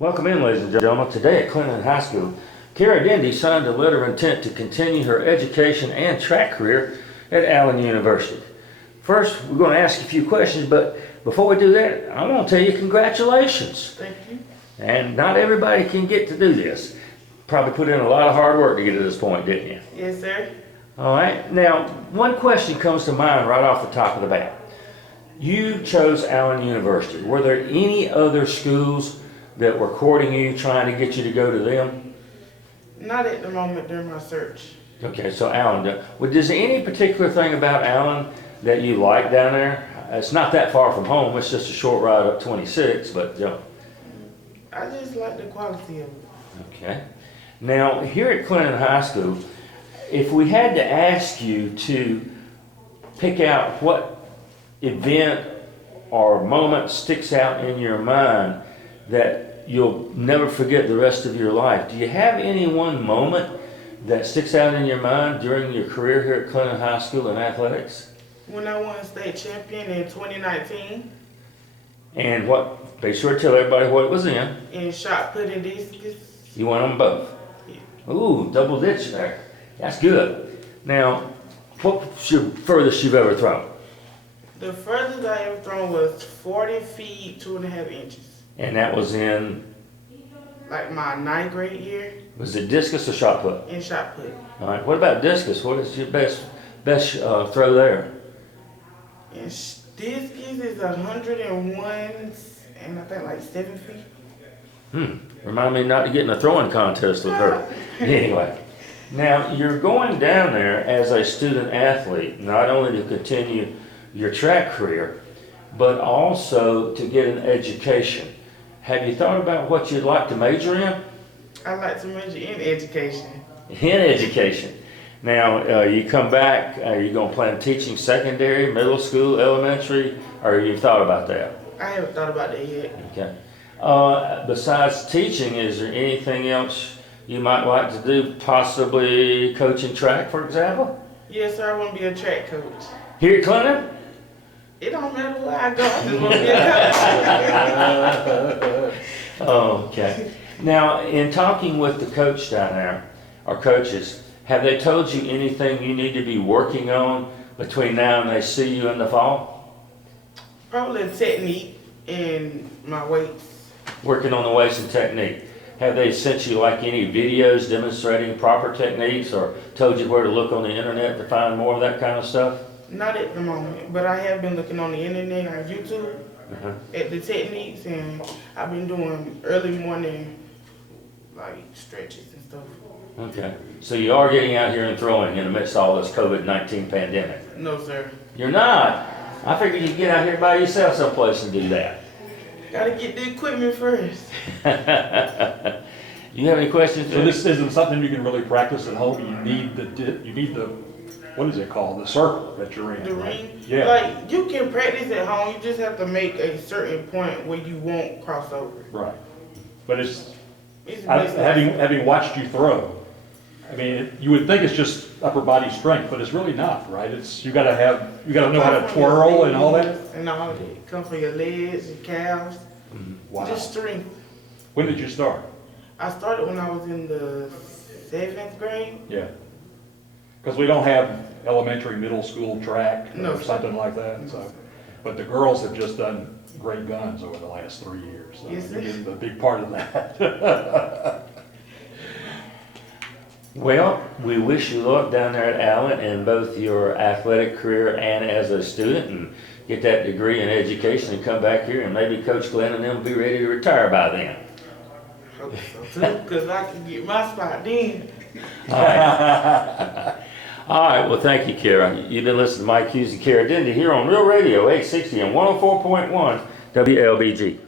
Welcome in, ladies and gentlemen. Today at Clinton High School, Keira Dendy signed a letter of intent to continue her education and track career at Allen University. First, we're going to ask a few questions, but before we do that, I want to tell you congratulations. Thank you. And not everybody can get to do this. Probably put in a lot of hard work to get to this point, didn't you? Yes, sir. All right. Now, one question comes to mind right off the top of the bat. You chose Allen University. Were there any other schools that were courting you, trying to get you to go to them? Not at the moment during my search. Okay, so Allen. Well, is there any particular thing about Allen that you like down there? It's not that far from home. It's just a short ride up 26, but I just like the quality of it. Okay. Now, here at Clinton High School, if we had to ask you to pick out what event or moment sticks out in your mind that you'll never forget the rest of your life, do you have any one moment that sticks out in your mind during your career here at Clinton High School in athletics? When I won state champion in 2019. And what, be sure to tell everybody what it was in Shot put and discus. You won them both? Yeah. Ooh, double ditch there. That's good. Now, what's your furthest you've ever thrown? The furthest I ever thrown was 40 feet, 2.5 inches. And that was in? Like my 9th grade year. Was it discus or shot put? In shot put. All right. What about discus? What is your best throw there? And discus is 101 and I think like 7 feet. Remind me not to get in a throwing contest with her. Anyway, now you're going down there as a student athlete, not only to continue your track career, but also to get an education. Have you thought about what you'd like to major in? I like to major in education. In education. Now, you come back, are you going to plan teaching secondary, middle school, elementary, or you've thought about that? I haven't thought about that yet. Okay. Besides teaching, is there anything else you might like to do, possibly coaching track, for example? Yes, sir. I want to be a track coach. Here at Clinton? It don't matter where I go. I just want to be a coach. Okay. Now, in talking with the coach down there, or coaches, have they told you anything you need to be working on between now and they see you in the fall? Probably technique and my weights. Working on the weights and technique. Have they sent you like any videos demonstrating proper techniques or told you where to look on the internet to find more of that kind of stuff? Not at the moment, but I have been looking on the internet, on YouTube, at the techniques, and I've been doing early morning, like stretches and stuff. Okay. So you are getting out here and throwing in the midst of all this COVID-19 pandemic? No, sir. You're not? I figured you'd get out here by yourself someplace and do that. Gotta get the equipment first. You have any questions? So this isn't something you can really practice at home. You need the what is it called? The circle that you're in. The right? ring? Yeah. Like, you can practice at home, you just have to make a certain point where you won't cross over. Right. But it's basically having watched you throw. I mean, you would think it's just upper body strength, but it's really not, right? It's you gotta know how to twirl and all that. And all that. Come from your legs, your calves. Wow. Just strength. When did you start? I started when I was in the 7th grade. Yeah. Because we don't have elementary, middle school track No, or sir. something like that. So, but the girls have just done great guns over the last 3 years. So Yes, you're sir. getting a big part of that. Well, we wish you luck down there at Allen in both your athletic career and as a student, and get that degree in education and come back here and maybe Coach Glenn and them will be ready to retire by then. Hope so too, because I can get my spot then. All right. All right, well, thank you, Keira. You've been listening to Mike Hughes and Keira Dendy here on Real Radio 860 and 104.1 WLBG.